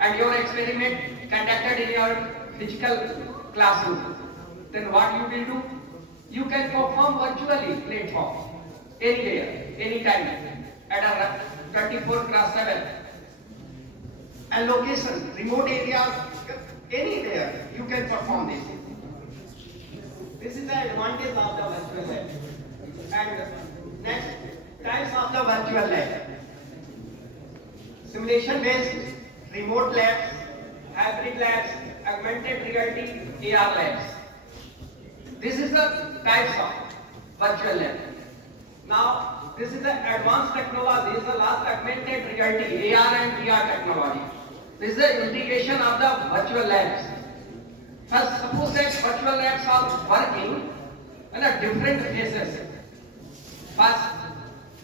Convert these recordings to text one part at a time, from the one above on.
and your experiment conducted in your physical classroom, then what you will do? You can perform virtually platform anywhere, anytime at a 24/7 and location, remote areas, anywhere you can perform this. This is the advantage of the virtual lab. And next, types of the virtual lab. Simulation based, remote labs, hybrid labs, augmented reality, AR labs. This is the types of virtual lab. Now, this is the advanced technology. This is the last augmented reality, AR and VR technology. This is the integration of the virtual labs. First, suppose that virtual labs are working in a different phases. First,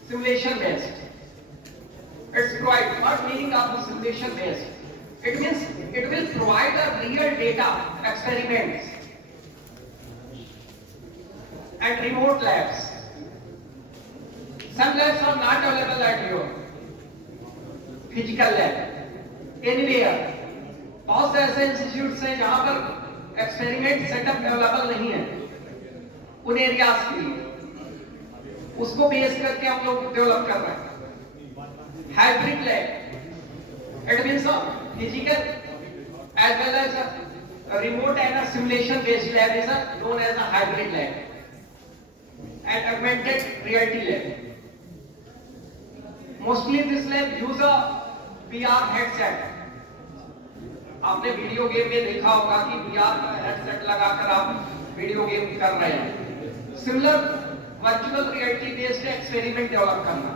simulation based. It's provide. What meaning of the simulation based? It means it will provide the real data experiments and remote labs. Some labs are not available at your physical lab. Anywhere. बहुत से ऐसे institutes हैं जहां पर experiment setup available नहीं है उन areas के लिए, उसको बेस करके हम लोग डेवलप कर रहे हैं. Hybrid lab, it means a physical as well as a remote and a simulation based lab is known as a hybrid lab, and augmented reality lab. Mostly this lab use a VR headset. आपने video game में देखा होगा कि VR का headset लगाकर आप video game कर रहे हैं. Similar virtual reality based experiment develop करना.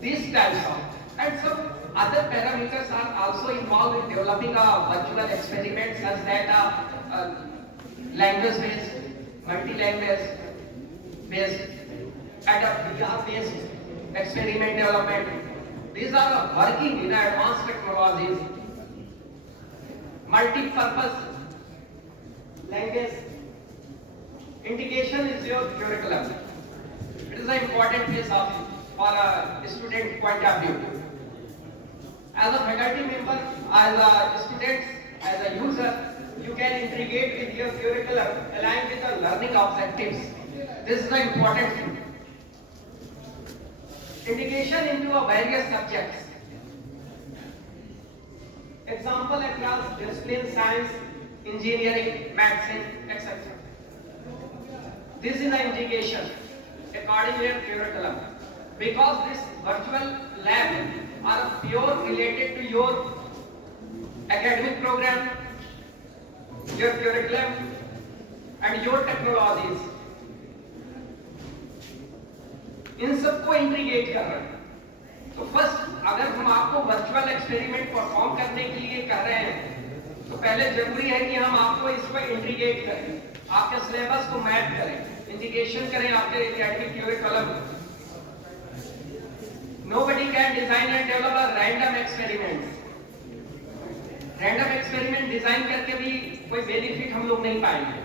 These types of and some other parameters are also involved in developing a virtual experiment such that language based, multi-language based, and a VR based experiment development. These are working in advanced technologies. Multi-purpose language integration is your curriculum. It is an important piece of for a student point of view. As a faculty member, as a student, as a user, you can integrate with your curriculum aligned with the learning objectives. This is the important thing. Integration into a various subjects. Example across discipline, science, engineering, medicine, etc. This is the integration according to your curriculum. Because this virtual lab are pure related to your academic program, your curriculum, and your technologies. इन सबको integrate कर रहे हैं. तो first अगर हम आपको virtual experiment perform करने के लिए कर रहे हैं तो पहले जरूरी है कि हम आपको इसको इंटीग्रेट करें, आपके सिलेबस को मैप करें, इंटीग्रेशन करें आपके academic curriculum. Nobody can design and develop a random experiment. Random experiment design करके भी कोई बेनिफिट हम लोग नहीं पाएंगे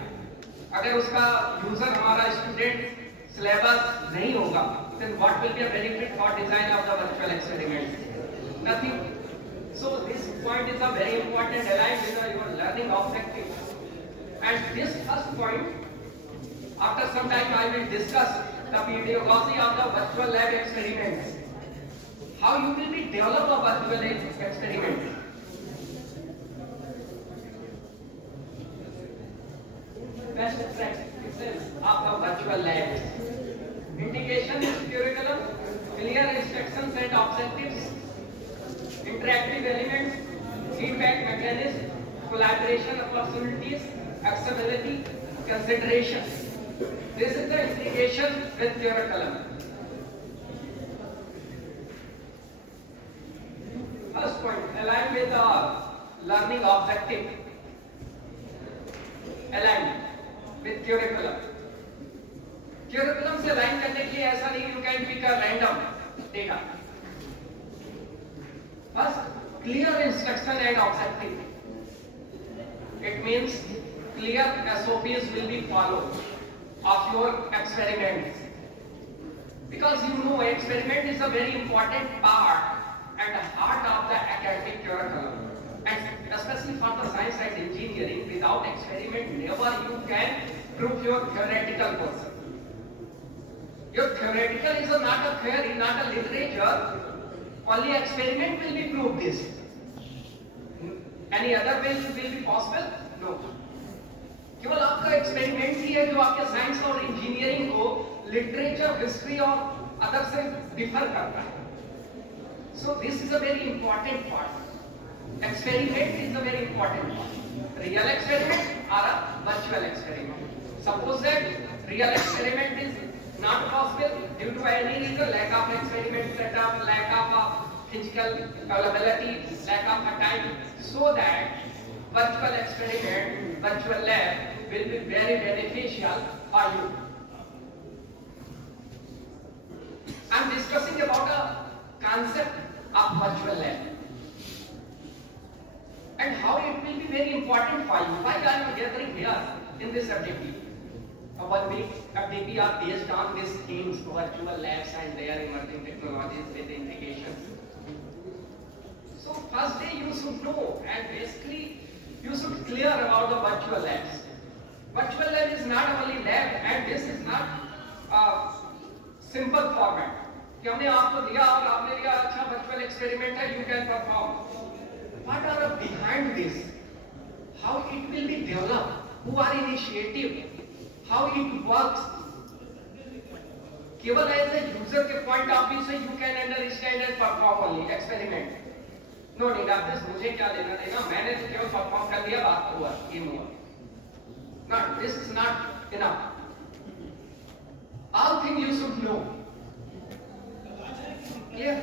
अगर उसका यूजर हमारा स्टूडेंट सिलेबस नहीं होगा. Then what will be a benefit for design of the virtual experiment? Nothing. So this point is a very important aligned with your learning objective. And this first point, after some time I will discuss the pedagogy of the virtual lab experiments. How you will be develop a virtual experiment. Best practices of the virtual labs. Integration with curriculum, clear instructions and objectives, interactive elements, feedback mechanism, collaboration opportunities, accessibility, consideration. This is the integration with curriculum. First point, align with the learning objective. Align with curriculum. Curriculum से align करने के लिए ऐसा नहीं you can pick a random data. First, clear instruction and objective. It means clear SOPs will be followed of your experiments. Because you know experiment is a very important part and heart of the prove your theoretical portion. Your theoretical is not a theory, not a literature. Only experiment will be prove this. Any other way will be possible? No. केवल आपका experiment ही है जो आपके science और engineering को literature, history और other से differ करता है. So this is a very important part. Experiment is a very important part. Real experiment or a virtual experiment. Suppose that real experiment is not possible due to any reason, lack of experiment setup, lack of physical availability, lack of time, so that virtual experiment, virtual lab will be very beneficial for you. I am discussing about a concept of virtual lab and how it will be very important for you. Why I am gathering here in this objective? 1 week FDP are based on these themes, virtual labs and their emerging technologies with integration. So first day you should know, and basically you should clear about the virtual labs. Virtual lab is not only lab, and this is not a simple format. कि हमने आपको दिया और आपने दिया अच्छा virtual experiment है, you can perform. What are the behind this? How it will be developed? Who are initiative? How it works? केवल as a user के point of view से you can understand and perform only experiment. No need of this. मुझे क्या लेना देना? मैंने तो केवल perform कर दिया, बात हुआ, game हुआ. No, this is not enough. All things you should know. Clear?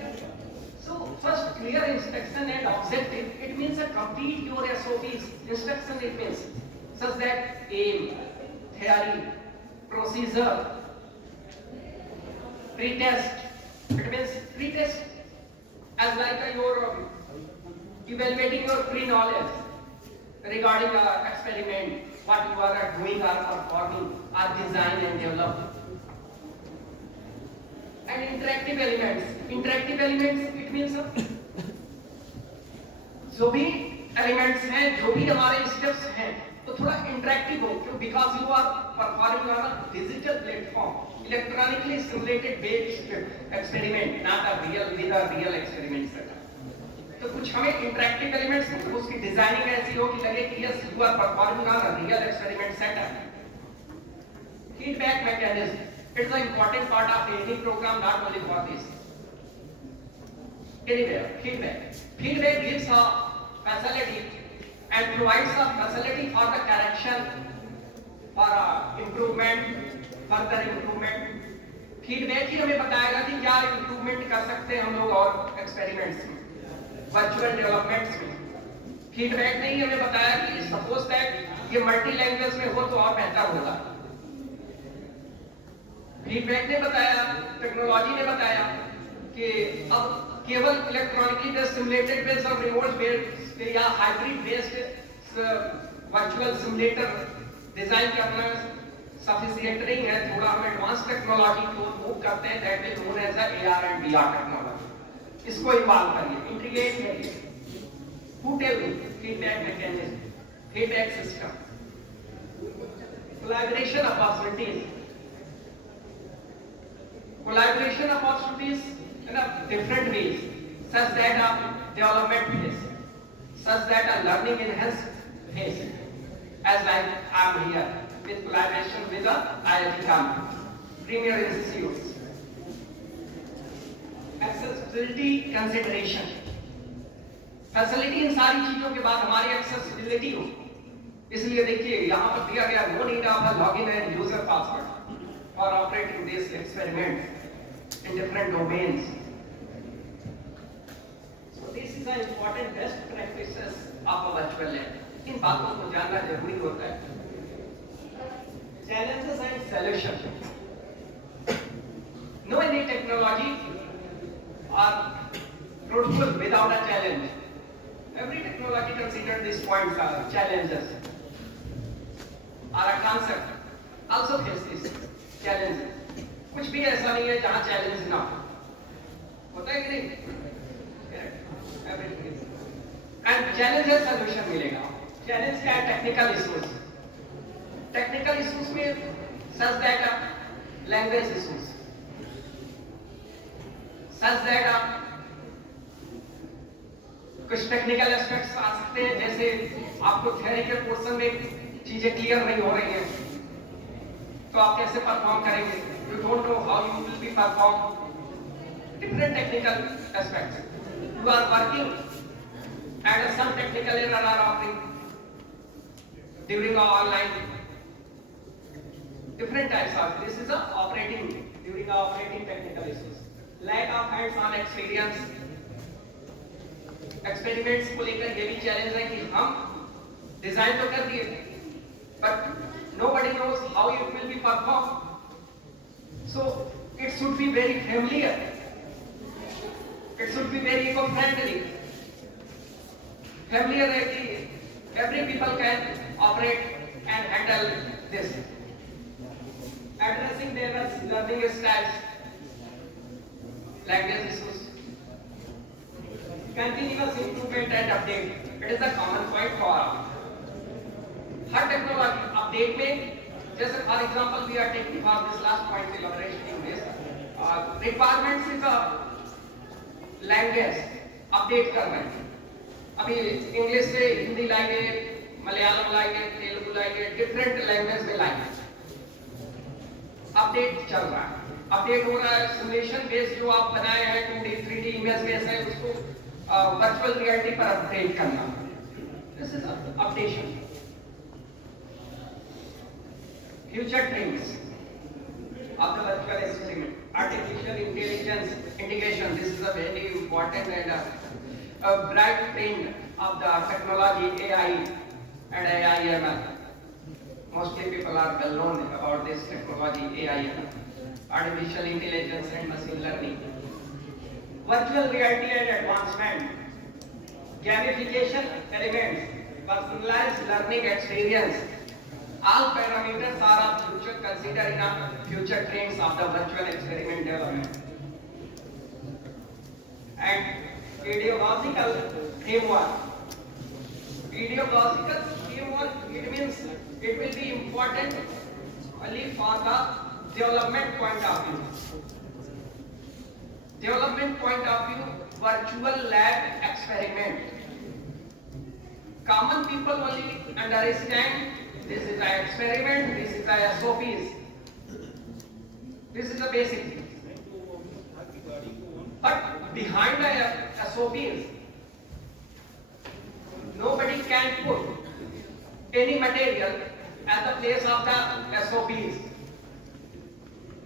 So first clear instruction and objective. It means a complete your SOPs. Instruction it means such that aim, theory, procedure, pretest. It means pretest as like your evaluating your pre-knowledge regarding experiment, what you are doing or performing or design and develop. And interactive elements. Interactive elements it means जो भी elements हैं, जो भी हमारे steps हैं, तो थोड़ा interactive हो, क्यों? Because you are performing on a digital platform, electronically simulated based experiment, not a real experiment setup. तो कुछ हमें interactive elements, उसकी designing ऐसी हो कि लगे कि yes you are performing on a real experiment setup. Feedback mechanism. It's an important part of any program, not only for this. Anyway, feedback. Feedback gives a facility and provides a facility for the correction, for improvement, further improvement. Feedback ही हमें बताएगा कि क्या improvement कर सकते हैं हम लोग और experiments में, virtual developments में. Feedback ने ही हमें बताया कि suppose that ये multi language में हो तो और बेहतर होगा. फीडबैक ने बताया, टेक्नोलॉजी ने बताया कि अब केवल इलेक्ट्रॉनिकली बेस्ड, सिमुलेटेड बेस्ड और रिमोट बेस्ड या hybrid based virtual simulator design करना सफिशिएंट नहीं है. थोड़ा हम एडवांस टेक्नोलॉजी को मूव करते हैं, that is known as AR and VR technology. इसको इन्वॉल्व करिए, इंटीग्रेट करिए. Who tell me? Feedback mechanism, feedback system, collaboration opportunities. Collaboration opportunities in a different ways, such that a development phase, such that a learning enhanced phase, as like I am here with collaboration with the IIT Kanpur, premier institutes. Accessibility consideration. Facility इन सारी चीजों के बाद हमारी accessibility हो. इसलिए देखिए यहाँ पर दिया गया no need of a login and user password for operating this experiment in different domains. So this is an important best practices of a virtual lab. इन बातों को जानना जरूरी होता है. Challenges and solutions. No any technology are fruitful without a challenge. Every technology considered these points are challenges. Or a concept also faces challenges. कुछ भी ऐसा नहीं है जहां चैलेंज ना हो. होता है कि नहीं? एंड चैलेंज है, सोल्यूशन मिलेगा. चैलेंज क्या है? Technical issues. टेक्निकल इश्यूज में such that language issues, such that कुछ टेक्निकल एस्पेक्ट्स आ सकते हैं, जैसे आपको थ्योरी के पोर्शन में चीजें क्लियर नहीं हो रही हैं, तो आप कैसे परफॉर्म करेंगे? You don't know how you will be perform different technical aspects. You are working and some technical error are occurring during our online. Different types of this is a operating during our operating technical issues. Lack of hands-on experience. Experiments को लेकर ये भी challenge है कि हम design तो कर दिए, but nobody knows how it will be performed. So it should be very familiar. It should be very eco-friendly. Familiar है कि every people can operate and handle this. Addressing their learning styles, language issues, continuous improvement and update. It is a common point for all. हर technology update में, जैसे for example we are taking for this last point elaboration in this requirements is a language update कर रहे हैं. अभी English से हिंदी लाएंगे, मलयालम लाएंगे, तेलुगु लाएंगे, डिफरेंट लैंग्वेज में लाएंगे. अपडेट चल रहा है, अपडेट हो रहा है. सिमुलेशन बेस्ड जो आप बनाए हैं 2D 3D इमेज बेस है, उसको वर्चुअल रियलिटी पर अपडेट करना. This is updation. Future trends of the virtual experiment, artificial intelligence integration. This is a very important and a bright trend of the technology AI and AI ML. Mostly people are well known about this technology AI ML, artificial intelligence and machine learning. Virtual reality and advancement, gamification elements, personalized learning experience. All parameters are of future considered in our future trends of the virtual experiment development. And pedagogical framework. Pedagogical framework, it means it will be important only for the development point of view. Development point of view, virtual lab experiment. Common people only understand this is an experiment, this is the SOPs. This is the basic. But behind the SOPs, nobody can put any material at the place of the SOPs.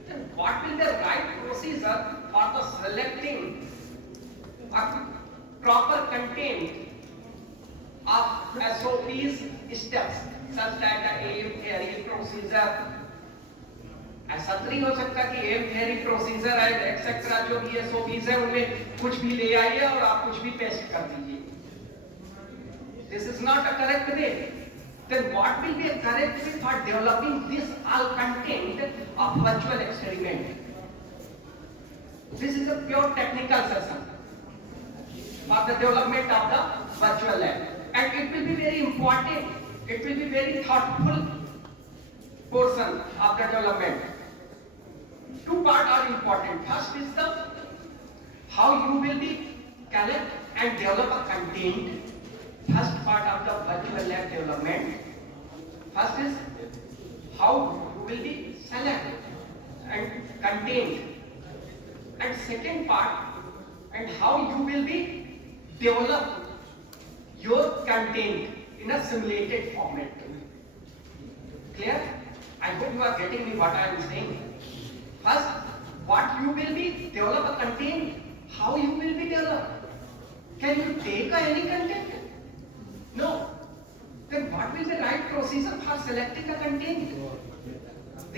Then what will be the right procedure for the selecting a proper content of SOPs steps? Such that the aim theory procedure, ऐसा तो नहीं हो सकता कि M theory procedure है etcetera जो भी SOPs है उनमें कुछ भी ले आइए और आप कुछ भी पेस्ट कर दीजिए. This is not a correct way. Then what will be a correct way for developing this all content of virtual experiment? This is a pure technical session for the development of the virtual lab, and it will be very important. It will be very thoughtful portion of the development. Two parts are important. First is the how you will be collect and develop a content. First part of the virtual lab development. First is how you will be select and content. And second part and how you will be develop your content in a simulated format. Clear? I hope you are getting me what I am saying. First, what you will be develop a content, how you will be develop. Can you take any content? No. Then what will be the right procedure for selecting a content?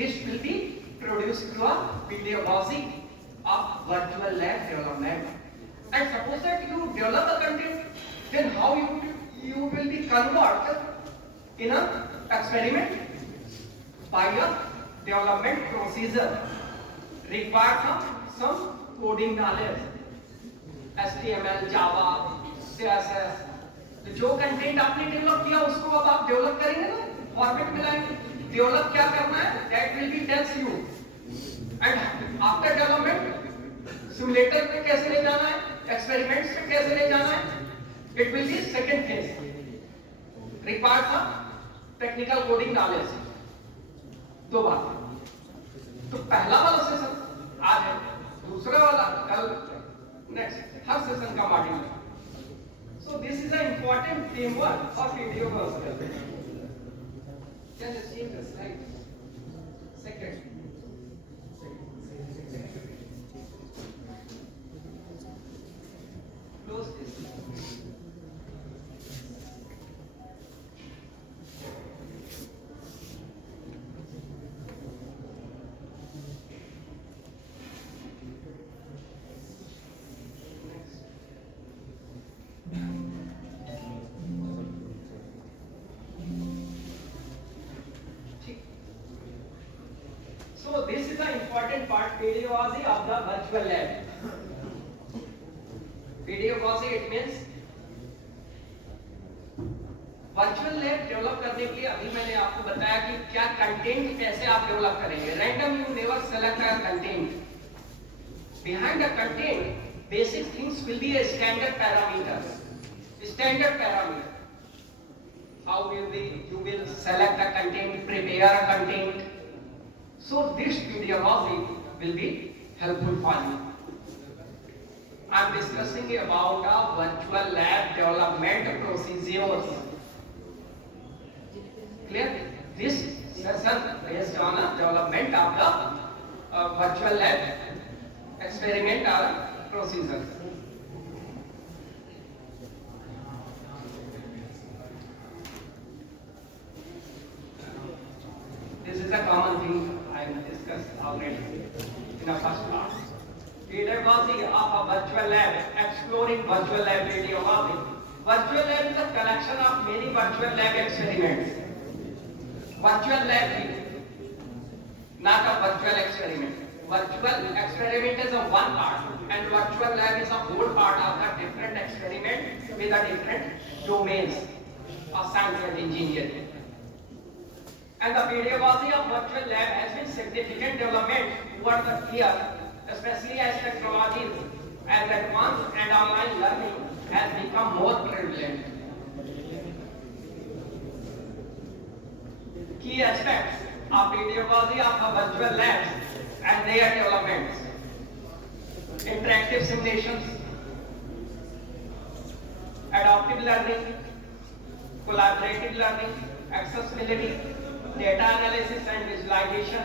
This will be produced through a pedagogy of virtual lab development. And suppose that you develop a content, then how you will be converted in an experiment by a development procedure required some coding knowledge, HTML, Java, CSS. तो जो content आपने develop किया उसको अब आप develop करेंगे ना, format में लाएंगे. डेवलप क्या करना है, that will be tells you, and after development simulator पे कैसे ले जाना है, एक्सपेरिमेंट्स पे कैसे ले जाना है, it will B second phase. Required था टेक्निकल कोडिंग नॉलेज। दो बात, तो पहला वाला सेशन आज है, दूसरा वाला कल, नेक्स्ट हर सेशन का module. So this is an important framework of video processing. Can you change the slide? Second. Close this. So this is the important part, pedagogy of the virtual lab. Pedagogy it means virtual lab develop करने के लिए अभी मैंने आपको बताया कि क्या content कैसे आप डेवलप करेंगे। Random you never select a content. Behind the content basic things will be a standard parameter. Standard parameter, how will be you will select a content, prepare a content. So this pedagogy will be helpful for you. I am discussing about a virtual lab development procedures. Clear? This session based on a development of the virtual lab experiment or procedures. This is a common thing I have discussed already in the first part. Pedagogy of a virtual lab, exploring virtual lab pedagogy. Virtual lab is a collection of many virtual lab experiments. Virtual lab, not a virtual experiment. Virtual experiment is a one part, and virtual lab is a whole part of the different experiment with the different domains of science and engineering. And the pedagogy of virtual lab has been significant development over the years, especially as technologies as advanced and online learning has become more prevalent. Key aspects of pedagogy of virtual labs and their developments: interactive simulations, adaptive learning, collaborative learning, accessibility, data analysis and visualization,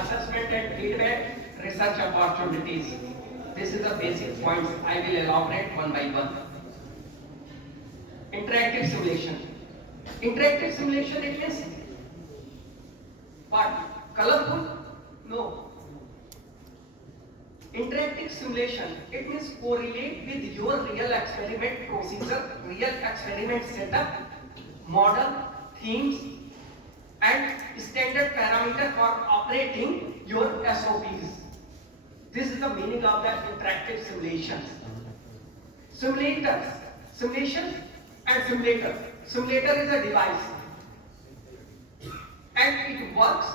assessment and feedback, research opportunities. This is the basic points. I will elaborate one by one. Interactive simulation. Interactive simulation, it means what? Colorful? No. Interactive simulation, it means correlate with your real experiment procedure, real experiment setup, model, themes, and standard parameter for operating your SOPs. This is the meaning of the interactive simulations. Simulators, simulation and simulator. Simulator is a device and it works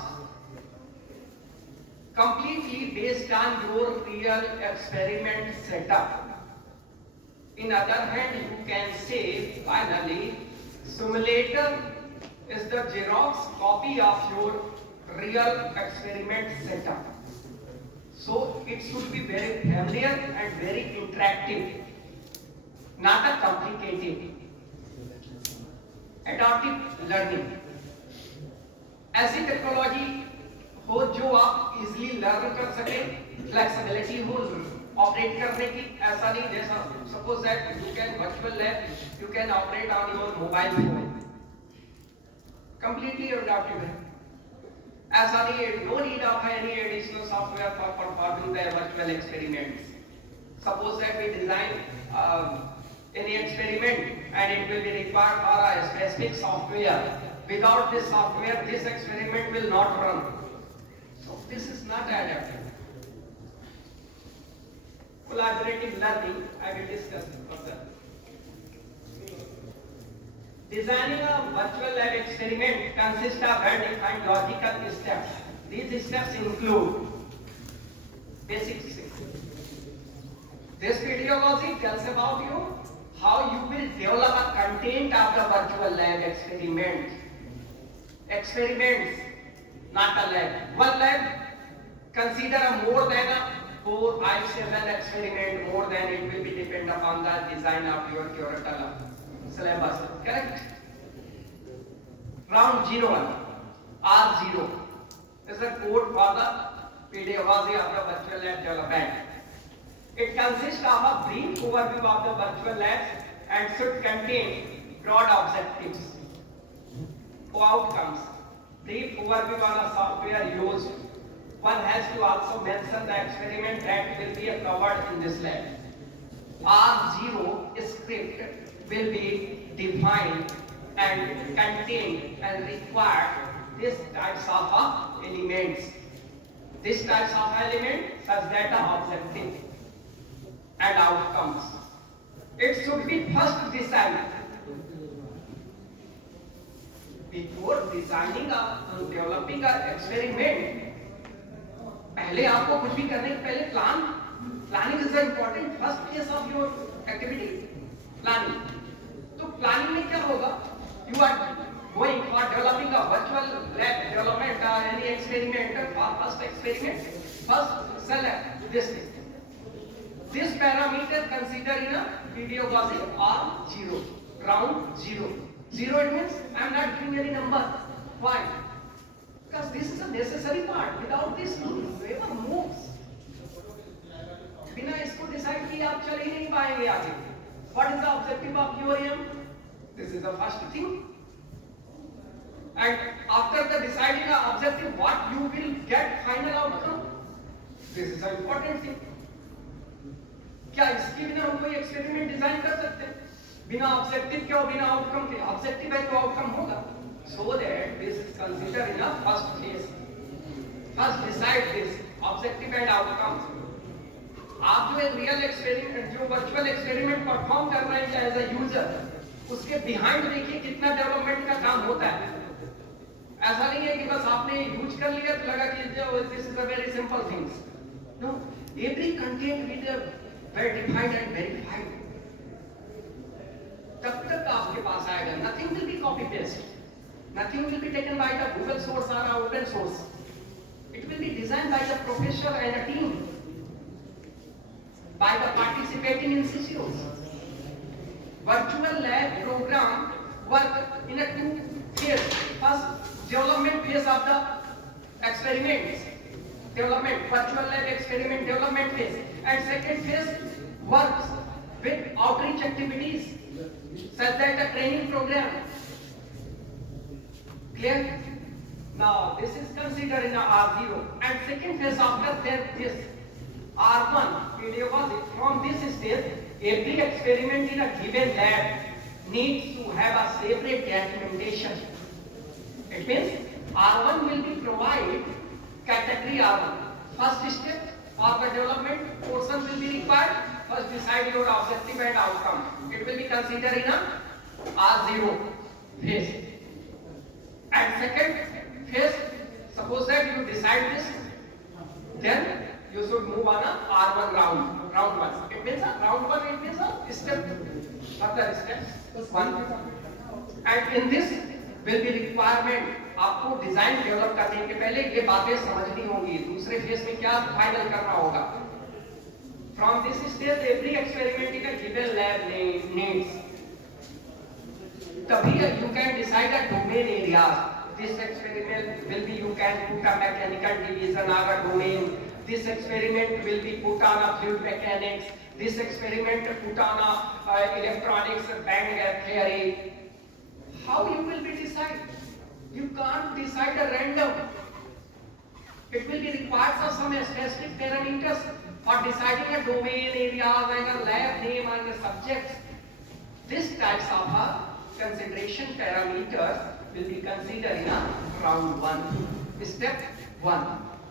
completely based on your real experiment setup. In other hand, you can say finally, simulator is the Xerox copy of your real experiment setup. So it should be very familiar and very interactive, not a complicated. Adaptive learning, ऐसी technology हो जो आप easily learn कर सके, flexibility हो operate करने की। ऐसा नहीं जैसा suppose that you can virtual lab, you can operate on your mobile phone, completely adaptive है। ऐसा नहीं है, no need of any additional software for performing the virtual experiments. Suppose that we design any experiment and it will be required for a specific software. Without this software, this experiment will not run. So this is not adaptive. Collaborative learning, I will discuss further. Designing a virtual lab experiment consists of well-defined logical steps. These steps include basic things. This pedagogy tells about you how you will develop a content of the virtual lab experiment. Experiments, not a lab. One lab, consider a more than a 4, 5, 7 experiment, more than it will be depend upon the design of your theoretical syllabus. Correct? Round 01, R0 is the code for the pedagogy of the virtual lab development. It consists of a brief overview of the virtual labs and should contain broad objectives or outcomes. Brief overview on the software used. One has to also mention the experiment that will be covered in this lab. R0 script will be defined and contain and require these types of elements. These types of elements such that the objective and outcomes. It should be first decided. Before designing or developing an experiment, पहले आपको कुछ भी करने के पहले planning is the important first phase of your activity planning. तो planning में क्या होगा? You are going for developing a virtual lab development और any experiment for first experiment. First select this parameter consider in a pedagogy or 0, round 0. 0 it means I am not giving any number. Why? Because this is a necessary part. Without this never moves. बिना इसको decide किए आप चल ही नहीं पाएंगे आगे. What is the objective of your aim? This is the first thing. And after the deciding the objective, what you will get final outcome? This is the important thing. क्या इसके बिना हम कोई एक्सपेरिमेंट डिजाइन कर सकते हैं? बिना objective के और बिना आउटकम के. ऑब्जेक्टिव है तो आउटकम होगा. So that this is considered in a first phase. First decide this objective and outcome. आप जो एक रियल एक्सपेरिमेंट जो वर्चुअल एक्सपेरिमेंट परफॉर्म कर रहे हैं एज अ यूजर, उसके बिहाइंड देखिए कितना डेवलपमेंट का काम होता है. ऐसा नहीं है कि बस आपने यूज कर लिया तो लगा कि this is a very simple things. No, every content with well defined and verified. तब तक आपके पास आएगा. Nothing will be copy paste. Nothing will be taken by the Google source or open source. It will be designed by the professor and a team, by the participating institutes. Virtual lab program work in a 2 phase. First, development phase of the experiments. Development, virtual lab experiment development phase. And second phase works with outreach activities such that the training program. Clear? Now this is considered in a R0 and second phase after that this R1 pedagogy. From this stage, every experiment in a given lab needs to have a separate documentation. It means R1 will be provided category R1. First step of the development portion will be required. First decide your objective and outcome. It will be considered in a R0 phase. And second phase, suppose that you decide this, then you should move on a R1 round. Round 1. It means round 1. It means a step, further steps 1. And in this will be requirement. आपको design develop करने के पहले ये बातें समझनी होंगी. दूसरे phase में क्या फाइनल करना होगा. From this stage, every experiment in a given lab needs. तभी you can decide a domain areas. This experiment will be, you can put a mechanical division of a domain. This experiment will be put on a fluid mechanics. This experiment put on a electronics band gap theory. How you will be decide? You can't decide at random. It will be required for some specific parameters for deciding a domain areas and a lab name and the subjects. This types of consideration parameters will be considered in a round 1. Step 1.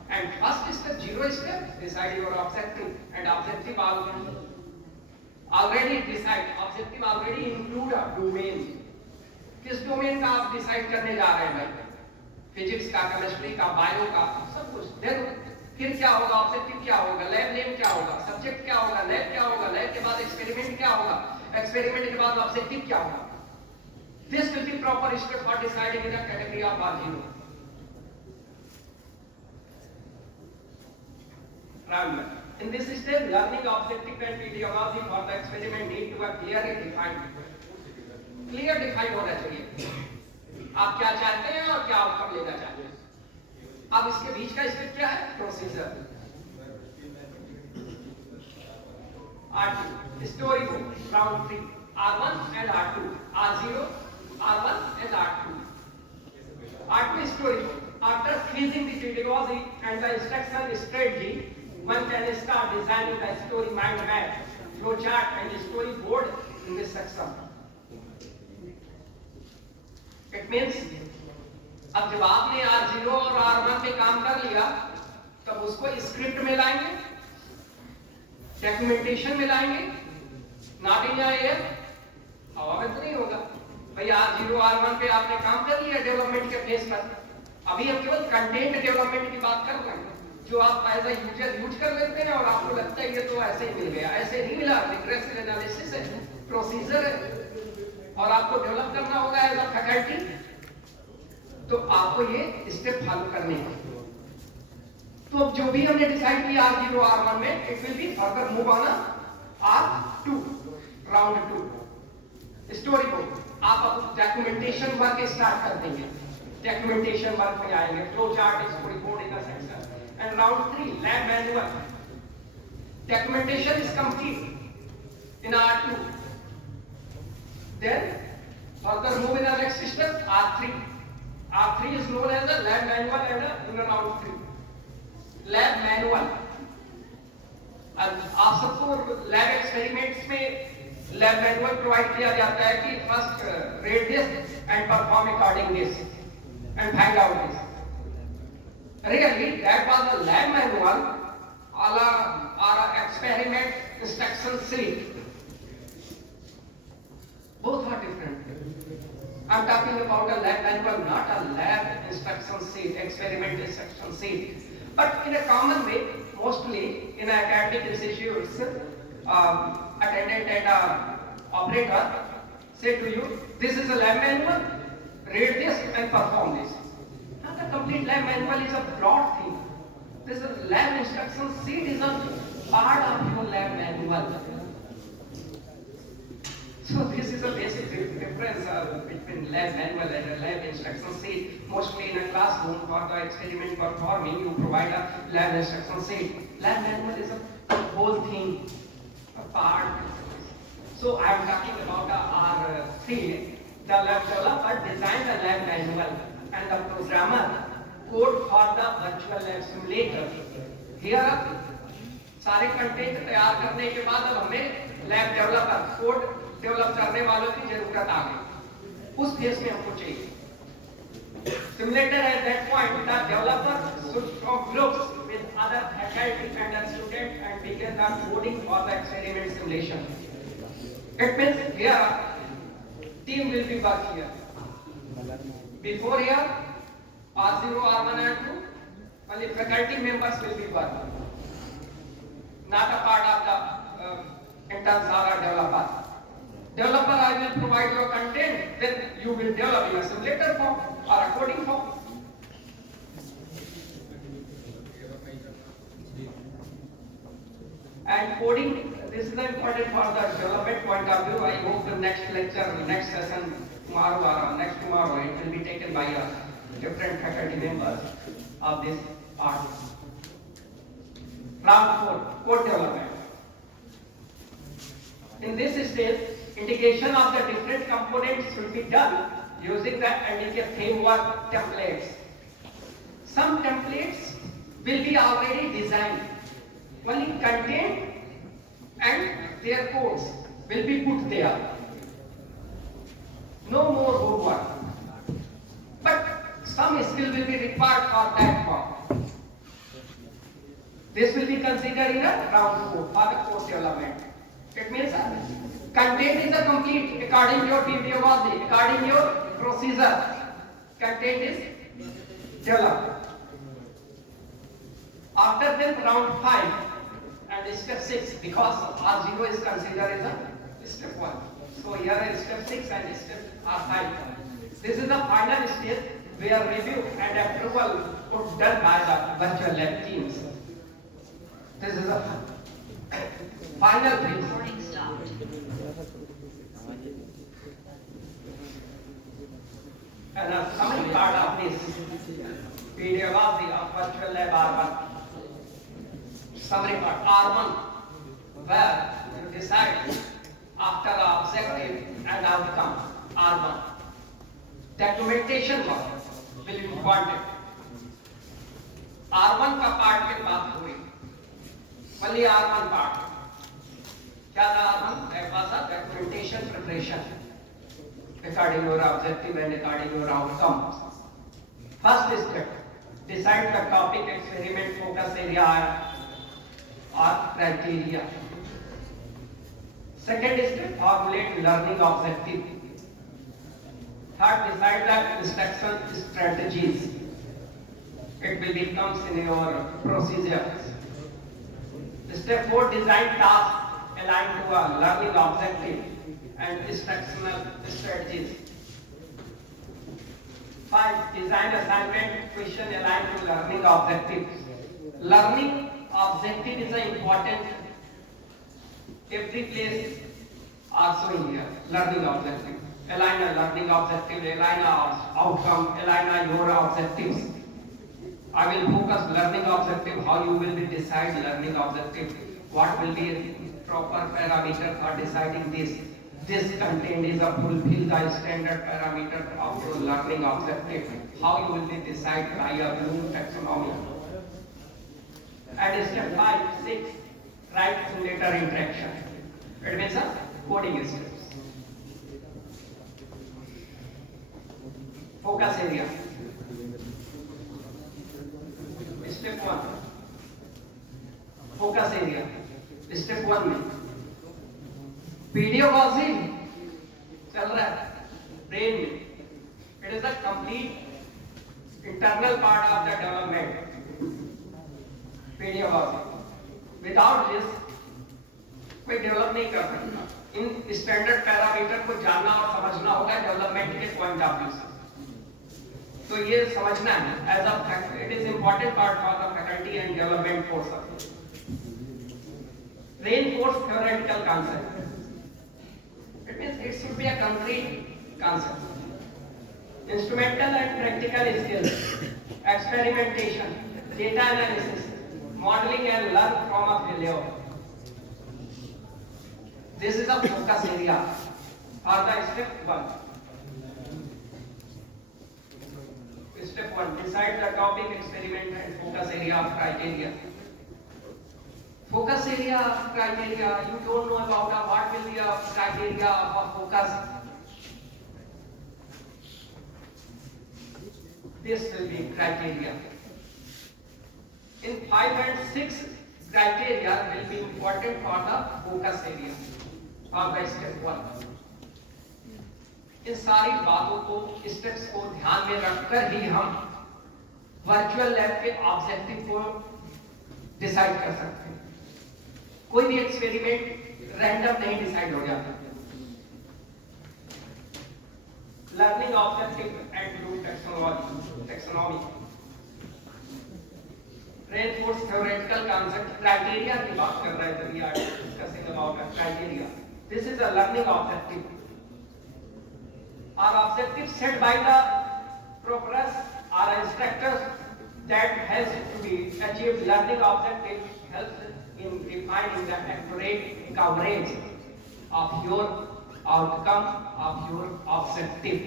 And first step, 0 step, decide your objective. And objective already decide. Objective already include a domain. किस domain का आप decide करने जा रहे हैं भाई, physics का, chemistry का, बायो का, सब कुछ दे दो। फिर क्या होगा, ऑब्जेक्टिव क्या होगा, लैब नेम क्या होगा, सब्जेक्ट क्या होगा, लैब क्या होगा, लैब के बाद एक्सपेरिमेंट क्या होगा, एक्सपेरिमेंट के बाद ऑब्जेक्टिव क्या होगा। This will be proper step for deciding in a category of R0. Remember, in this step, learning objective and methodology for the experiment need to be clearly defined. Clear define होना चाहिए आप क्या चाहते हैं और क्या आउटकम लेना चाहते हैं। अब इसके बीच का स्टेप क्या है, procedure. R2 story book round 3 R1 and R2 R0 R1 and R2. R2 story. After freezing the pedagogy and the instruction strategy, one can start designing the story mind map, flowchart and storyboard in this section. It means अब जब आपने R0 और R1 पे काम कर लिया, तब उसको स्क्रिप्ट में लाएंगे, डॉक्यूमेंटेशन में लाएंगे, नॉट इन एयर, हवा में तो नहीं होगा भाई। R0 R1 पे आपने काम कर लिया डेवलपमेंट के फेज पर, अभी हम केवल कंटेंट डेवलपमेंट की बात कर रहे हैं, जो आप एज ए यूजर यूज कर लेते हैं और आपको लगता है ये तो ऐसे ही मिल गया, ऐसे नहीं मिला। रिग्रेसिव एनालिसिस है, प्रोसीजर है, और आपको डेवलप करना होगा एज अ फैकल्टी, तो आपको ये स्टेप फॉलो करने हैं। तो जो भी हमने डिसाइड किया R0 R1 में, it will be further move on R2 round 2 story book. आप अब डॉक्यूमेंटेशन वर्क स्टार्ट कर देंगे, डॉक्यूमेंटेशन वर्क में आएंगे, flow chart, story board in the section and round 3 lab manual. Documentation is complete in R2, then further move in the next step R3. R3 is known as the lab manual and in round 3 lab manual. आप सबको lab experiments में lab manual provide किया जाता है कि first rate this and perform according this and find out this. Really, that was the lab manual or experiment instruction sheet. Both are different. I'm talking about a lab manual, not a lab instruction sheet, experiment instruction sheet. But in a common way, mostly in academic institutes, attendant and operator say to you, this is a lab manual, read this and perform this. Now the complete lab manual is a broad thing. This is lab instruction sheet is a part of your lab manual. So this is a basic difference between lab manual and a lab instruction sheet. Mostly in a classroom for the experiment performing, you provide a lab instruction sheet. Lab manual is a whole thing, a part. So I am talking about our field. The lab developer designed the lab manual and the programmer code for the virtual lab simulator. Here सारे content तैयार करने के बाद अब हमें lab developer code develop करने वालों की जरूरत आ गई, उस फेज में हमको चाहिए simulator. At that point the developer should form groups with other faculty and student and begin the coding for the experiment simulation. It means here team will be work here. Before here R0 R1 and 2 only faculty members will be work, not a part of the interns or a developer. Developer, I will provide your content, then you will develop your simulator form or a coding form. And coding, this is important for the development point of view. I hope the next lecture, next session tomorrow or next tomorrow, it will be taken by different faculty members of this part. Round 4, code development. In this stage, integration of the different components will be done using the NDK framework templates. Some templates will be already designed. Only content and their codes will be put there. No more homework. But some skill will be required for that form. This will be considered in a round 4 for the code development. It means Content is a complete according to your pedagogy, according to your procedure. Content is developed. After then round 5 and step 6, because R0 is considered as a step 1. So here is step 6 and step R5. This is the final stage where review and approval is done by the virtual lab teams. This is the final phase. Recording stopped. And a summary part of this pedagogy of virtual lab R1. Summary part R1, where you decide after the objective and outcome R1. Documentation work will be important. R1 का part के बात हुई, only R1 part. क्या था R1? That was a documentation preparation according to your objective and according to your outcome. First step, decide the topic, experiment, focus area or criteria. Second step, formulate learning objective. Third, decide the instruction strategies. It will become in your procedures. Step 4, design tasks aligned to a learning objective and instructional strategies. 5, design assignment question aligned to learning objective. Learning objective is an important. Every place also in here, learning objective. Align a learning objective, align a outcome, align a your objectives. I will focus learning objective, how you will be decide learning objective, what will be proper parameter for deciding this. This content is a fulfill the standard parameter of your learning objective, how you will be decide by a Bloom taxonomy. And step 5, 6, write simulator interaction. It means a coding steps. Focus area. Step 1, focus area. Step 1 में pedagogy चल रहा है brain में. It is a complete internal part of the development. Pedagogy. Without this कोई develop नहीं कर सकता. In standard parameter को जानना और समझना होगा डेवलपमेंट के पॉइंट ऑफ व्यू से. तो ये समझना है as a it is important part for the faculty and development course. Reinforce theoretical concept. It means it should be a concrete concept. Instrumental and practical skills, experimentation, data analysis, modeling and learn from a failure. This is a focus area for the step 1. Step 1, decide the topic, experiment and focus area of criteria. Focus area of criteria, you don't know about what will be a criteria of focus. This will be criteria. In 5 and 6, criteria will be important for the focus area for the step 1. इन सारी बातों को steps को ध्यान में रखकर ही हम virtual lab के objective को डिसाइड कर सकते हैं. कोई भी एक्सपेरिमेंट रैंडम नहीं डिसाइड हो जाता. Learning objective and Bloom taxonomy. Reinforce theoretical concept. Criteria की बात कर रहे थे. We are discussing about criteria. This is a learning objective. Are objectives set by the professors or instructors that has to be achieved. Learning objective helps in defining the accurate coverage of your outcome of your objective.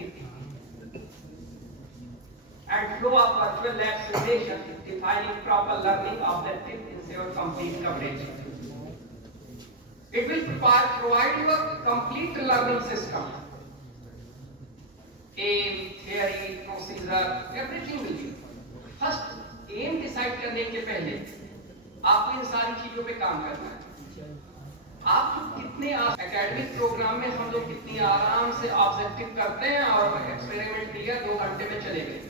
And flow of virtual lab simulation defining proper learning objective ensure complete coverage. It will provide you a complete learning system. Aim, theory, procedure, everything will be. First, aim decide करने के पहले आपको इन सारी चीजों पे काम करना है. आप कितने एकेडमिक प्रोग्राम में हम लोग कितनी आराम से ऑब्जेक्टिव करते हैं और एक्सपेरिमेंट लिया 2 घंटे में चले गए,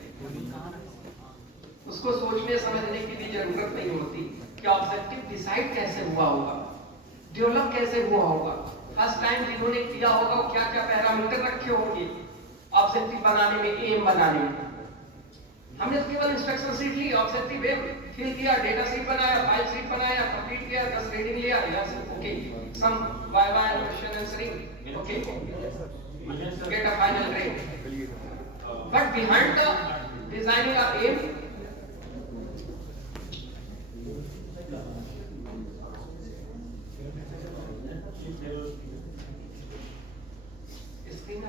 उसको सोचने समझने की भी जरूरत नहीं होती कि ऑब्जेक्टिव डिसाइड कैसे हुआ होगा, डेवलप कैसे हुआ होगा, फर्स्ट टाइम जिन्होंने किया होगा क्या क्या पैरामीटर रखे होंगे ऑब्जेक्टिव बनाने में, एम बनाने में। हमने तो केवल इंस्ट्रक्शन शीट ली, ऑब्जेक्टिव फिल किया, डेटा शीट बनाया, फाइल शीट बनाया, कंप्लीट किया, 10 रीडिंग लिया, yes okay, some viva and question answering, okay, get a final grade. But behind the designing of um, screen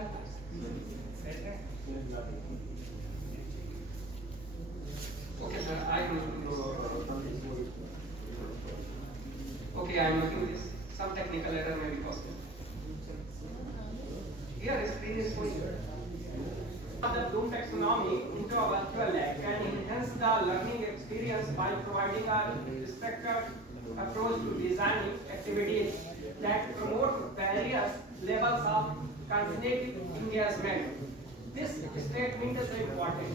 okay sir, I am looking this, some technical error may be possible here. Screen is showing the Bloom taxonomy into a virtual lab can enhance the learning experience by providing a structured approach to designing activities that promote various levels of cognitive engagement. This statement is important.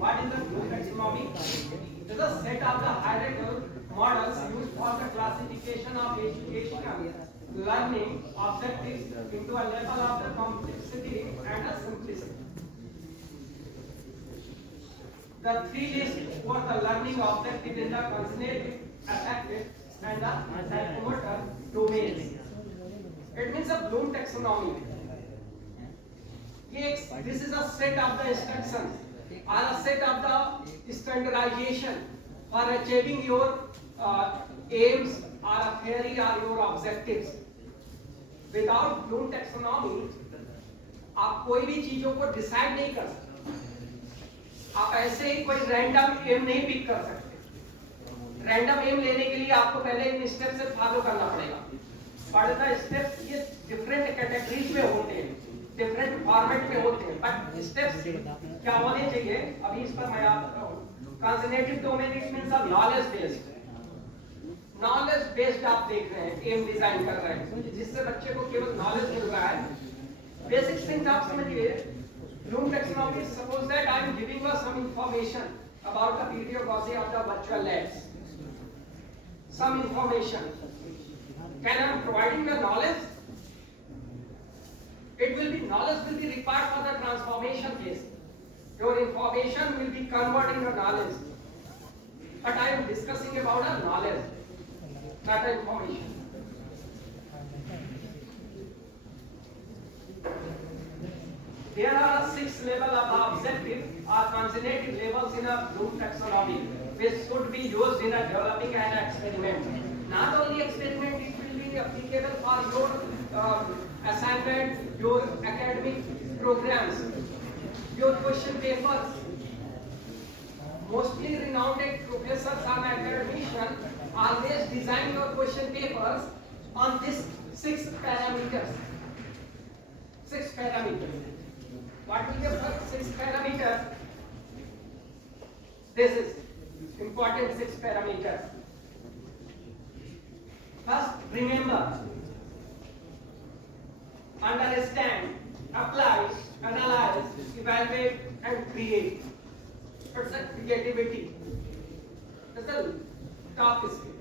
What is the Bloom taxonomy? It is a set of the hierarchical models used for the classification of educational learning objectives into a level of the complexity and the simplicity. The 3 lists for the learning objective in the cognitive, affective, and the psychomotor domains. It means a Bloom taxonomy. This is a set of the instructions or a set of the standardization for achieving your aims or a theory or your objectives. Without Bloom taxonomy, आप कोई भी चीजों को decide नहीं कर सकते। आप ऐसे ही कोई रैंडम एम नहीं पिक कर सकते। रैंडम एम लेने के लिए आपको पहले इन स्टेप से फॉलो करना पड़ेगा। बट द स्टेप्स ये डिफरेंट कैटेगरीज में होते हैं, डिफरेंट फॉर्मेट में होते हैं, बट स्टेप्स क्या होने चाहिए अभी इस पर मैं आपको बताऊं। Cognitive domain it means a knowledge based, knowledge based आप देख रहे हैं, एम डिजाइन कर रहे हैं जिससे बच्चे को केवल नॉलेज मिल रहा है। बेसिक थिंग्स आप समझिए। Bloom taxonomy, suppose that I am giving you some information about the pedagogy of the virtual labs, some information, can I am providing the knowledge? It will be, knowledge will be required for the transformation case. Your information will be converted into knowledge. But I am discussing about a knowledge, not a information. There are 6 levels of objective or cognitive levels in a Bloom taxonomy, which should be used in a developing an experiment. Not only experiment, it will be applicable for your assignment, your academic programs, your question papers. Mostly renowned professors and academicians always design your question papers on this 6 parameters. 6 parameters. What will be the first 6 parameters? This is important 6 parameters. First, remember, understand, apply, analyze, evaluate, and create. It's a creativity. That's the top skill.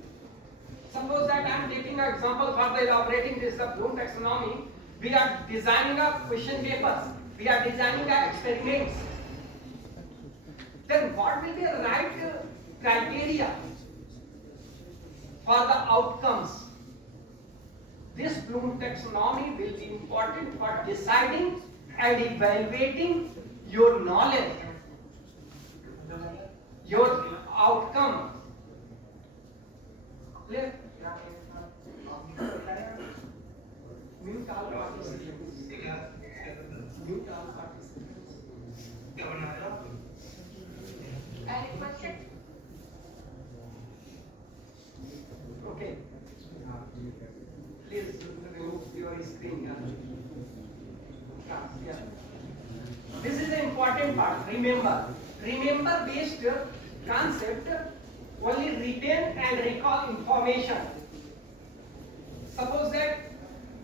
Suppose that I am taking an example for the elaborating this the Bloom taxonomy. We are designing a question papers. We are designing our experiments. Then what will be the right criteria for the outcomes? This Bloom taxonomy will be important for deciding and evaluating your knowledge, your outcome. Clear? Mute all participants. Mute all participants. Any question? Okay. Please remove your screen. Yeah. This is the important part. Remember based concept only retain and recall information. Suppose that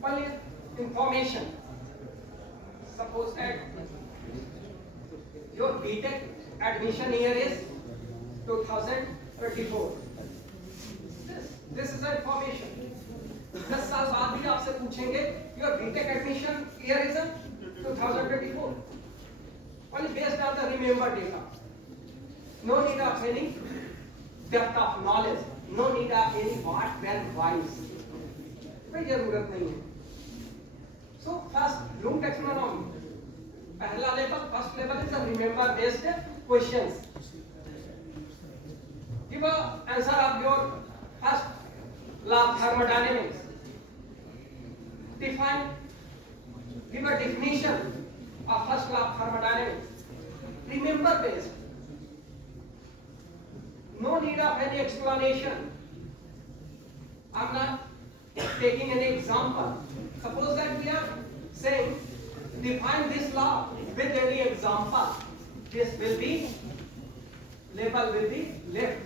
one is information. Suppose that your BTech admission year is 2024. This is the information. 10 साल बाद भी आपसे पूछेंगे your BTech admission year is 2024. Only based on the remember data. No need of any depth of knowledge. No need of any what, when, whys. कोई जरूरत नहीं है. So first Bloom taxonomy. पहला level, first level is a remember based questions. Give a answer of your first law of thermodynamics. Define. Give a definition of first law of thermodynamics. Remember based. No need of any explanation. I'm not taking any example. Suppose that we are saying define this law with any example. This will be label will be left.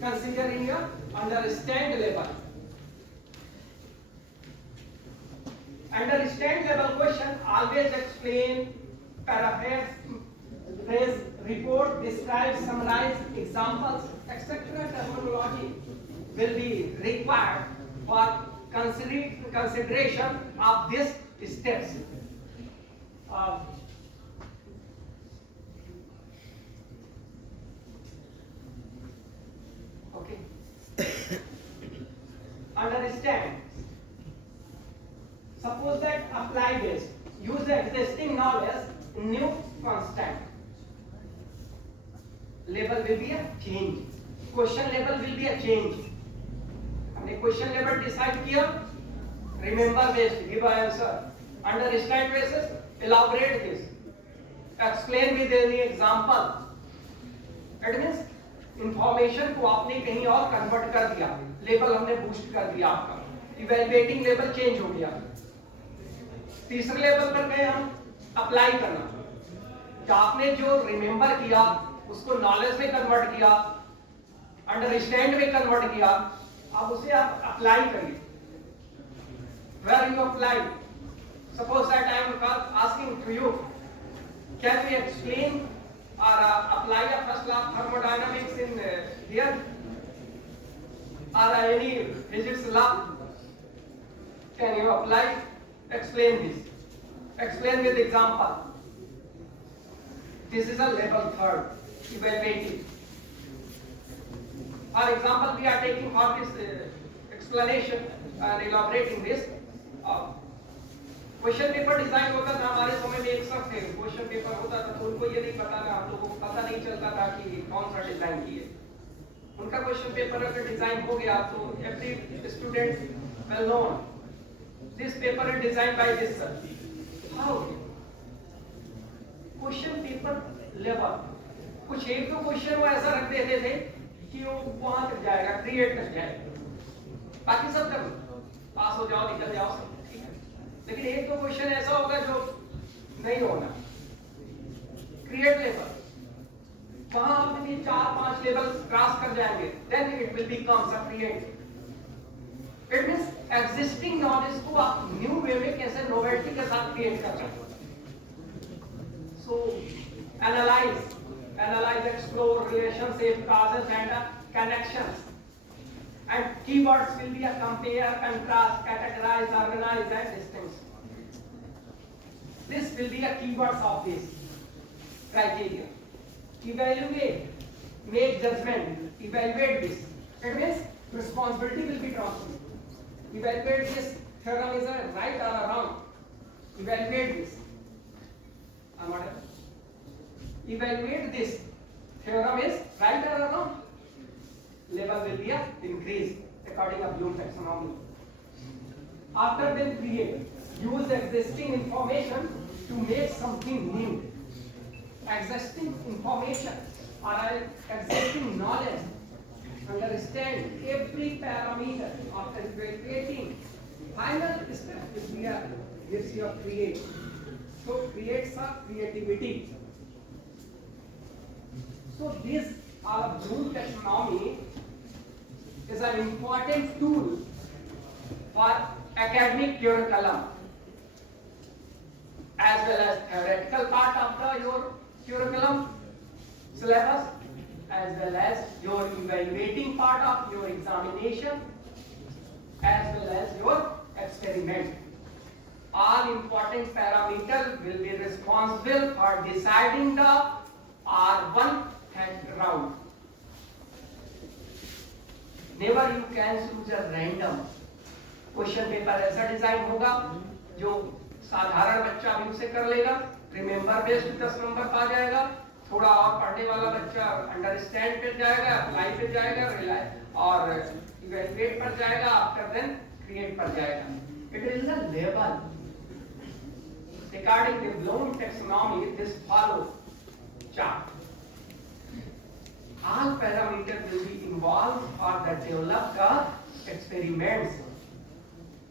Consider in your understand level. Understand level question always explain, paraphrase, phrase, report, describe, summarize, examples, etc. terminology will be required for consideration of these steps. Okay. Understand. Suppose that apply this. Use the existing knowledge, new constant. Label will be a change. Question label will be a change. हमने question label decide किया. Remember based, give an answer. Understand basis, elaborate this. Explain with any example. That means information को आपने कहीं और convert कर दिया. Label हमने boost कर दिया आपका. Evaluating label change हो गया. तीसरे लेवल पर गए हम अप्लाई करना. तो आपने जो रिमेंबर किया उसको नॉलेज में कन्वर्ट किया, अंडरस्टैंड में कन्वर्ट किया, अब उसे आप अप्लाई करिए. Where you apply? Suppose that I am asking to you, can we explain or apply a first law of thermodynamics in here or any physics law? Can you apply? Explain this. Explain with example. This is a level third, evaluating. For example, we are taking for this explanation and elaborating this. Question paper design होता था हमारे समय में. एक सब थे question paper होता था तो उनको ये नहीं पता था, हम लोगों को पता नहीं चलता था कि कौन सा डिजाइन किए. उनका क्वेश्चन पेपर अगर डिजाइन हो गया तो every student will know this paper is design by this sir. How question paper level कुछ एक दो क्वेश्चन वो ऐसा रख देते थे कि वो वहां तक जाएगा, क्रिएट तक जाएगा, बाकी सब तक पास हो जाओ, निकल जाओ सब ठीक है. लेकिन एक दो क्वेश्चन ऐसा होगा जो नहीं होना. क्रिएट लेवल वहां आप यदि 4-5 लेवल क्रॉस कर जाएंगे then it will become a create. It means existing knowledge को आप न्यू वे में कैसे नोवेल्टी के साथ क्रिएट कर सकते हैं. सो analyze, explore relationship, causes and connections. And keywords will be a compare, contrast, categorize, organize and distinguish. This will be a keywords of this criteria. Evaluate, make judgment, evaluate this. It means responsibility will be transferred. Evaluate this theorem is a right or a wrong. Evaluate this. Evaluate this theorem is right or wrong. Level will be increased according to Bloom taxonomy. After then create, use existing information to make something new. Existing information or existing knowledge, understand every parameter after evaluating. Final step is here, gives you a create. So creates a creativity. So this Bloom taxonomy is an important tool for academic curriculum as well as theoretical part of your curriculum syllabus, as well as your evaluating part of your examination, as well as your experiment. All important parameters will be responsible for deciding the R1 round. Never you can choose a random. Question paper ऐसा design होगा जो साधारण बच्चा भी उसे कर लेगा, remember based 10 number पा जाएगा, थोड़ा और पढ़ने वाला बच्चा अंडरस्टैंड पे जाएगा, अप्लाई पे जाएगा, रिलाई और इवैल्यूएट पर जाएगा, आफ्टर देन क्रिएट पर जाएगा. It is a level. Regarding the Bloom taxonomy, this follows chart. All parameters will be involved for the developed experiments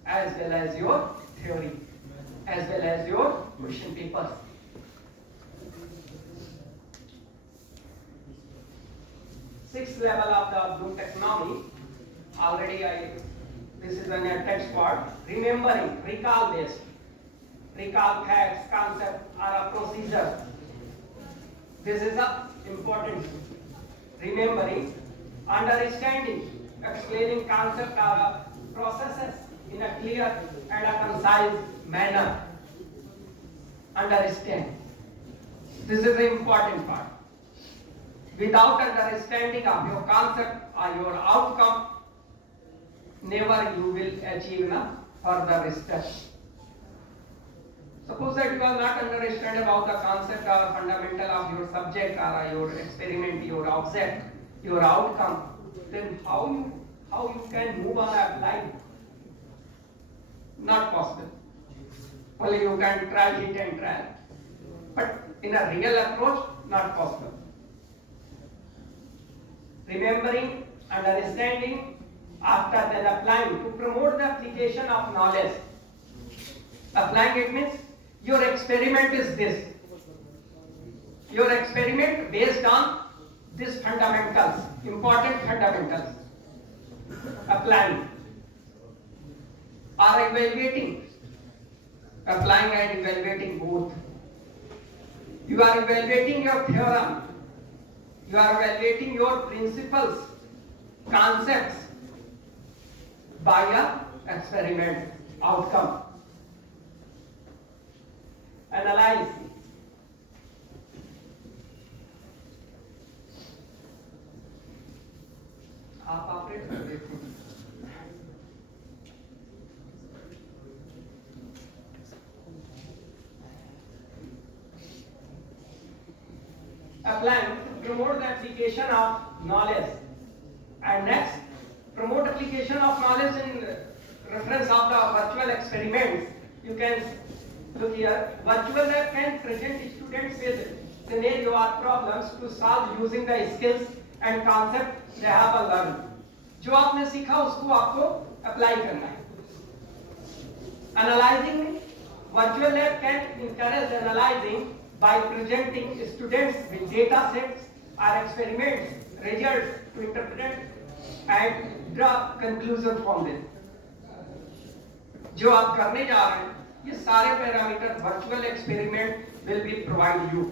as well as your theory, as well as your question papers. Sixth level of the Bloom taxonomy. Already this is in a text part. Remembering, recall based. Recall facts, concept or a procedure. This is a important. Remembering, understanding, explaining concept or processes in a clear and a concise manner. Understand. This is the important part. Without understanding of your concept or your outcome, never you will achieve further steps. Suppose that you are not understand about the concept or fundamental of your subject or your experiment, your object, your outcome, then how you can move on applying? Not possible. Only you can try it and try, but in a real approach, not possible. Remembering, understanding, after then applying to promote the application of knowledge. Applying it means your experiment is this. Your experiment based on these fundamentals, important fundamentals. Applying or evaluating. Applying and evaluating both. You are evaluating your theorem. You are evaluating your principles, concepts by a experiment outcome. Analyze. आप operate कर देखो. Applying to promote the application of knowledge, and next promote application of knowledge in reference of the virtual experiments. You can look here. Virtual lab can present students with scenario or problems to solve using the skills and concept they have learned. जो आपने सीखा उसको आपको apply करना है. Analyzing, virtual lab can encourage analyzing by presenting students with data sets or experiments, results to interpret and draw conclusion from them. जो आप करने जा रहे हैं, ये सारे parameter virtual experiment will be provide you.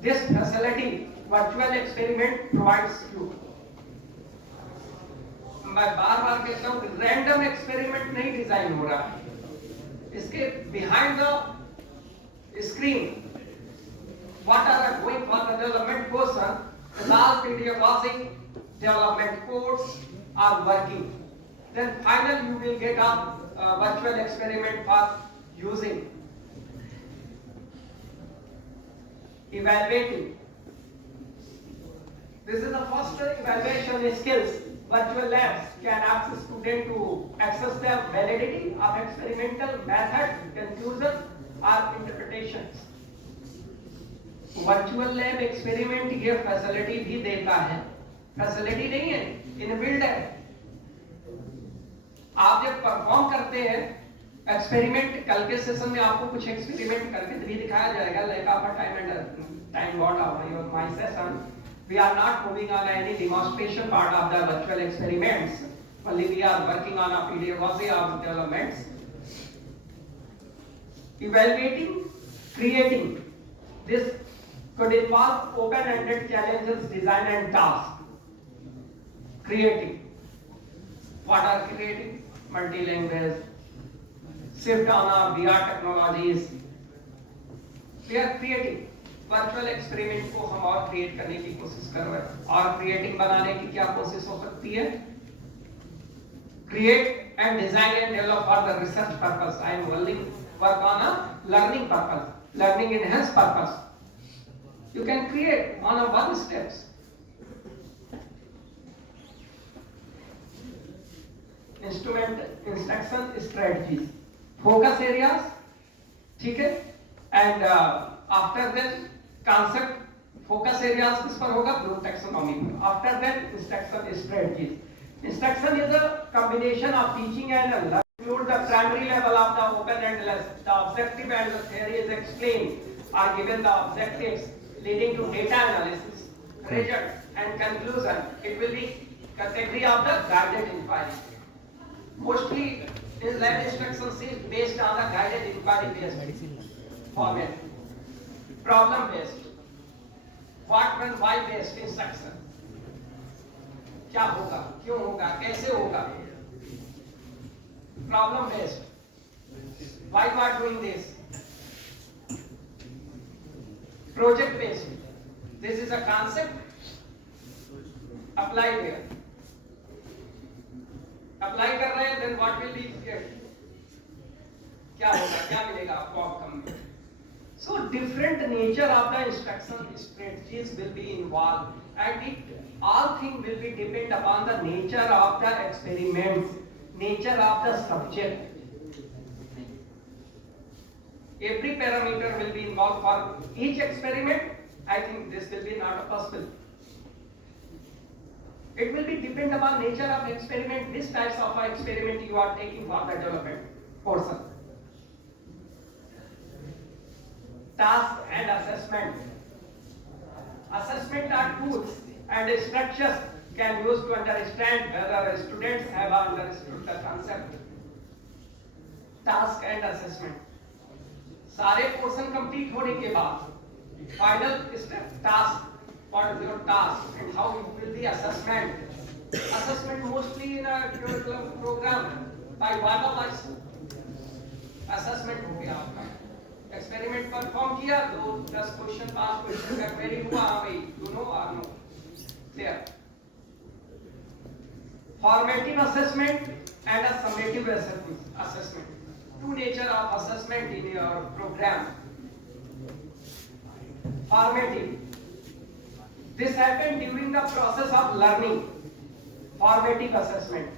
This facility virtual experiment provides you. मैं बार-बार कहता हूँ रैंडम एक्सपेरिमेंट नहीं डिजाइन हो रहा है. इसके behind the screen what are going for the development person, the last pedagogic development codes are working. Then finally you will get a virtual experiment for using. Evaluating. This is the first evaluation skills. Virtual labs can ask the student to access the validity of experimental method, conclusions or interpretations. Virtual lab experiment ये facility भी देता है. Facility नहीं है, inbuilt है. आप जब perform करते हैं एक्सपेरिमेंट, कल के सेशन में आपको कुछ एक्सपेरिमेंट करके भी दिखाया जाएगा. Like of time and time got off your my session. We are not moving on any demonstration part of the virtual experiments, Only we are working on a pedagogy of developments. Evaluating, creating. This could involve open-ended challenges, design and task. Creating. What are creating? Multi-language, shift on our VR technologies. We are creating. Virtual experiment को हम और create करने की कोशिश कर रहे हैं और क्रिएटिंग बनाने की क्या कोशिश हो सकती है? Create and design and develop for the research purpose. I am work on a learning purpose, learning enhanced purpose. You can create on a one steps. Instrument, instruction, strategies, focus areas, ठीक है? And after that concept, focus areas किस पर होगा? Bloom taxonomy पर. After that instruction strategies. Instruction is a combination of teaching and learning. Include the primary level of the open and the objective and the theory is explained. Are given the objectives leading to data analysis, result and conclusion. It will be category of the guided inquiry. Mostly in lab instructions is based on the guided inquiry based format. Problem based. What when why based instruction. क्या होगा, क्यों होगा, कैसे होगा? Problem based. Why you are doing this? Project based. This is a concept. Apply there. Apply कर रहे हैं, then what will be get? क्या होगा, क्या मिलेगा आपको आउटकम में? So different nature of the instruction strategies will be involved, and it all thing will be depend upon the nature of the experiment, nature of the subject. Every parameter will be involved for each experiment. I think this will be not possible. It will be depend upon nature of experiment, which types of experiment you are taking for the development portion. Task and assessment. Assessment are tools and structures can use to understand whether students have understood the concept. Task and assessment. सारे portion complete होने के बाद final step task. What is your task and how it will be assessment? Assessment mostly in a curriculum program by Viva license. Assessment हो गया आपका. Experiment perform किया, 10 question 5 question का query हुआ, भाई यू नो और no clear. Formative assessment and a summative assessment. Two nature of assessment in your program. Formative. This happened during the process of learning. Formative assessment.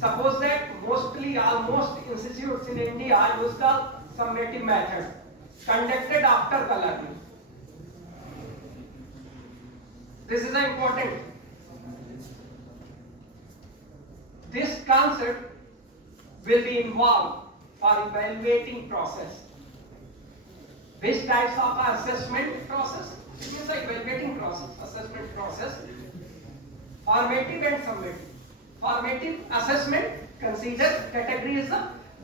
Suppose that almost institutes in India use the summative method conducted after the learning. This is important. This concept will be involved for evaluating process. Which types of assessment process? It is the evaluating process, assessment process. Formative and summative. Formative assessment consider categories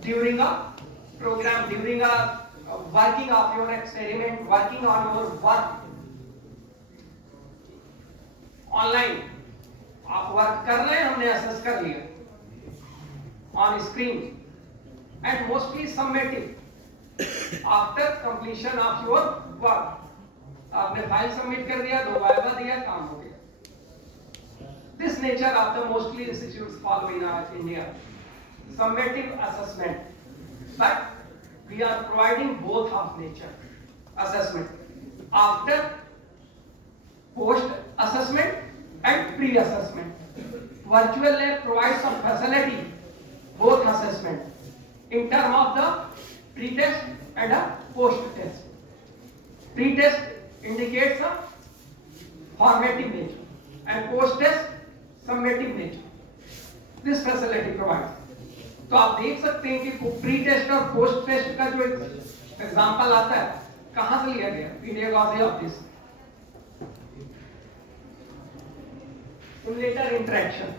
during a program, during a working of your experiment, working on your work. Online आप work कर रहे हैं, हमने assess कर लिया on screen, and mostly summative after completion of your work. आपने file submit कर दिया, 2 वाइवा दिया, काम हो गया. This nature of the mostly institutes follow in India. Summative assessment, but we are providing both of nature assessment after post assessment and pre assessment. Virtual lab provides some facility both assessment in terms of the pre-test and a post-test. Pre-test indicates a formative nature and post-test summative nature. This facility provides. तो आप देख सकते हैं कि pre-test और post-test का जो example आता है, कहाँ से लिया गया? pedagogy of this. Simulator interaction.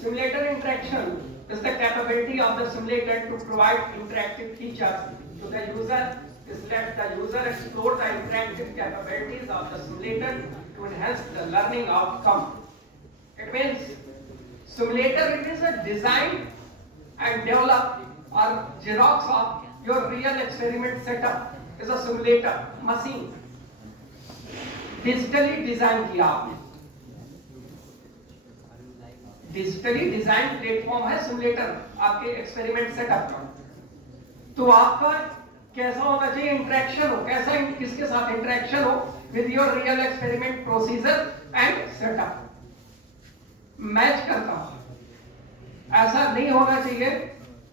Simulator interaction is the capability of the simulator to provide interactive features to the user. Is let the user explore the interactive capabilities of the simulator to enhance the learning outcome. It means simulator, it is a design and develop or Xerox of your real experiment setup is a simulator machine. Digitally design किया आपने, digitally design platform है simulator आपके experiment setup का। तो आपका कैसा होना चाहिए, इंटरेक्शन हो, कैसा किसके साथ इंटरेक्शन हो, with your real experiment procedure and setup match करता हो। ऐसा नहीं होना चाहिए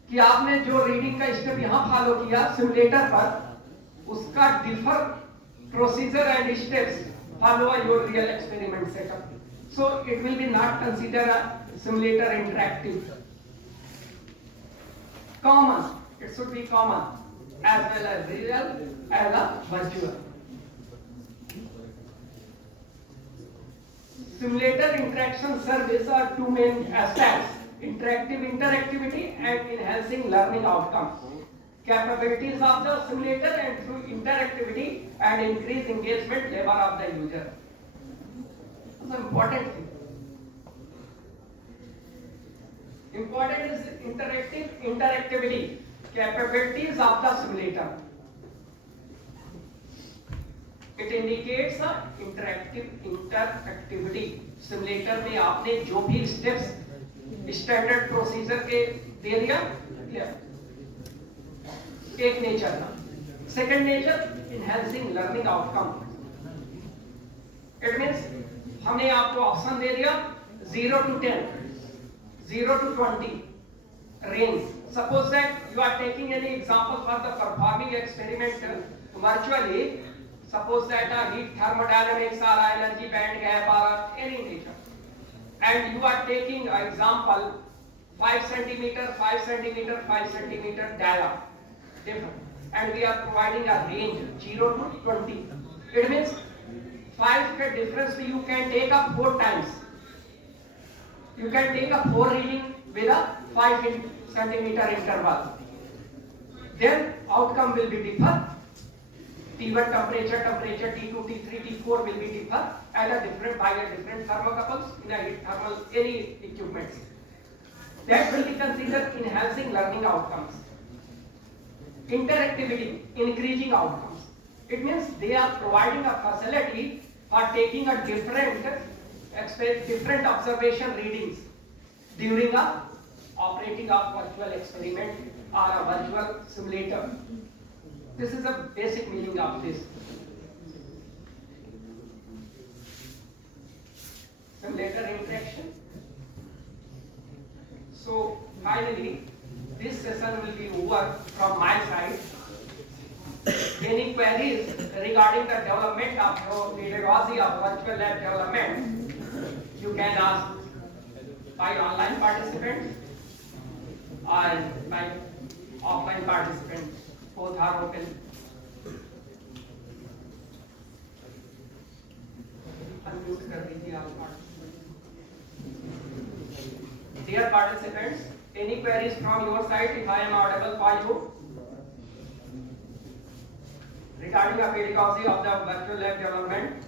कि आपने जो रीडिंग का स्टेप यहां फॉलो किया सिमुलेटर पर, उसका differ procedure and steps follow your real experiment setup. So it will be not considered a simulator interactive. Common, it should be common as well as real as a virtual. Simulator interaction service are two main aspects: interactivity and enhancing learning outcomes. Capabilities of the simulator and through interactivity and increase engagement level of the user. That's an important thing. Important is interactivity, capabilities of the simulator. It indicates a interactivity. Simulator में आपने जो भी steps standard procedure के दे दिया, एक nature था। Second nature enhancing learning outcome. It means हमने आपको ऑप्शन दे दिया 0 to 10, 0 to 20 range. Suppose that you are taking any example for the performing experiment virtually. Suppose that a heat thermodynamics or energy band gap or any nature, and you are taking an example 5 centimeter, 5 centimeter, 5 centimeter diagram. Different. And we are providing a range 0 to 20. It means 5 का difference you can take up 4 times. You can take a 4 reading with a 5 centimeter interval. Then outcome will be different. T1 temperature, T2, T3, T4 will be different and a different by a different thermocouples in a heat thermal any equipment. That will be considered enhancing learning outcomes. Interactivity, increasing outcomes. It means they are providing a facility for taking a different observation readings during a operating a virtual experiment or a virtual simulator. This is a basic meaning of this. Simulator interaction. So finally, this session will be over from my side. Any queries regarding the development of your pedagogy of virtual lab development, you can ask by online participants or by offline participants. Both are open. Unmute कर दीजिए आप। Dear participants, any queries from your side if I am audible for you regarding the pedagogy of the virtual lab development?